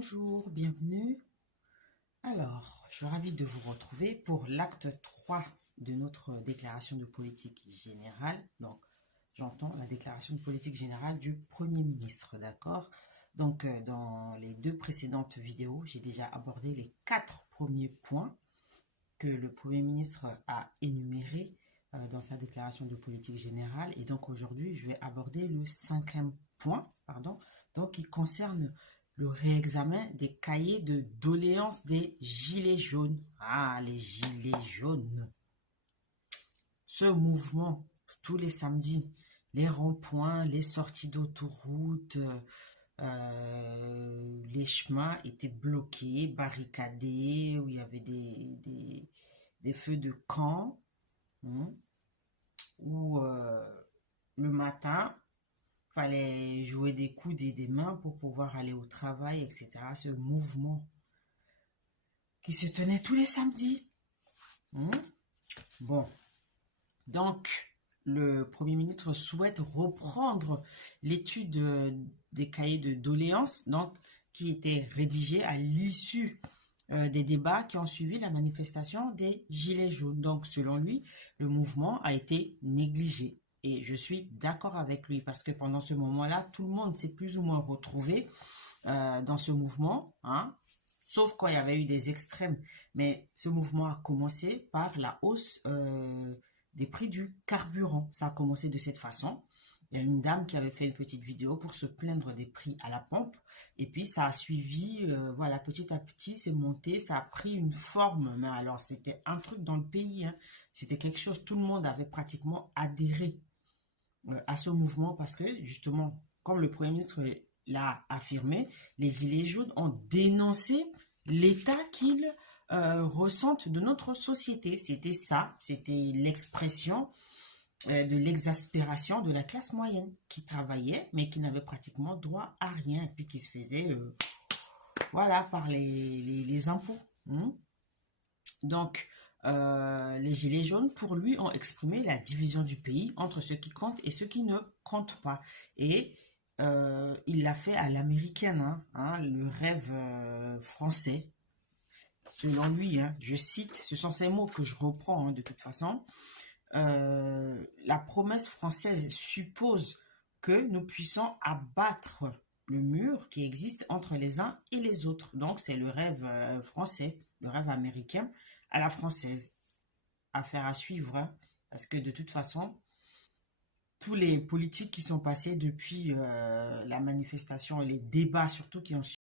Bonjour, bienvenue. Alors, je suis ravie de vous retrouver pour l'acte 3 de notre déclaration de politique générale. Donc, j'entends la déclaration de politique générale du Premier ministre, d'accord? Donc, dans les deux précédentes vidéos, j'ai déjà abordé les 4 premiers points que le Premier ministre a énumérés dans sa déclaration de politique générale. Et donc, aujourd'hui, je vais aborder le 5e point, donc qui concerne le réexamen des cahiers de doléances des gilets jaunes. Ah, les gilets jaunes. Ce mouvement, tous les samedis, les ronds-points, les sorties d'autoroute, les chemins étaient bloqués, barricadés, où il y avait des feux de camp, hein, où le matin, fallait jouer des coudes et des mains pour pouvoir aller au travail, etc. Ce mouvement qui se tenait tous les samedis. Hein. Bon, donc le Premier ministre souhaite reprendre l'étude des cahiers de doléances, donc qui étaient rédigés à l'issue des débats qui ont suivi la manifestation des Gilets jaunes. Donc, selon lui, le mouvement a été négligé. Et je suis d'accord avec lui parce que pendant ce moment-là, tout le monde s'est plus ou moins retrouvé dans ce mouvement, hein, sauf quand il y avait eu des extrêmes. Mais ce mouvement a commencé par la hausse des prix du carburant. Ça a commencé de cette façon. Il y a une dame qui avait fait une petite vidéo pour se plaindre des prix à la pompe. Et puis, ça a suivi, voilà, petit à petit, c'est monté, ça a pris une forme. Mais alors, c'était un truc dans le pays, hein. C'était quelque chose, tout le monde avait pratiquement adhéré à ce mouvement parce que, justement, comme le Premier ministre l'a affirmé, les Gilets jaunes ont dénoncé l'état qu'ils ressentent de notre société. C'était ça, c'était l'expression de l'exaspération de la classe moyenne qui travaillait mais qui n'avait pratiquement droit à rien et puis qui se faisait voilà, par les impôts. Hein. Donc, les Gilets jaunes, pour lui, ont exprimé la division du pays entre ceux qui comptent et ceux qui ne comptent pas. Et il l'a fait à l'américaine, hein, le rêve français. Selon lui, hein, je cite, ce sont ces mots que je reprends, hein, de toute façon. La promesse française suppose que nous puissions abattre le mur qui existe entre les uns et les autres. Donc, c'est le rêve français, le rêve américain à la française. Affaire à suivre, hein, parce que de toute façon, tous les politiques qui sont passés depuis la manifestation et les débats surtout qui ont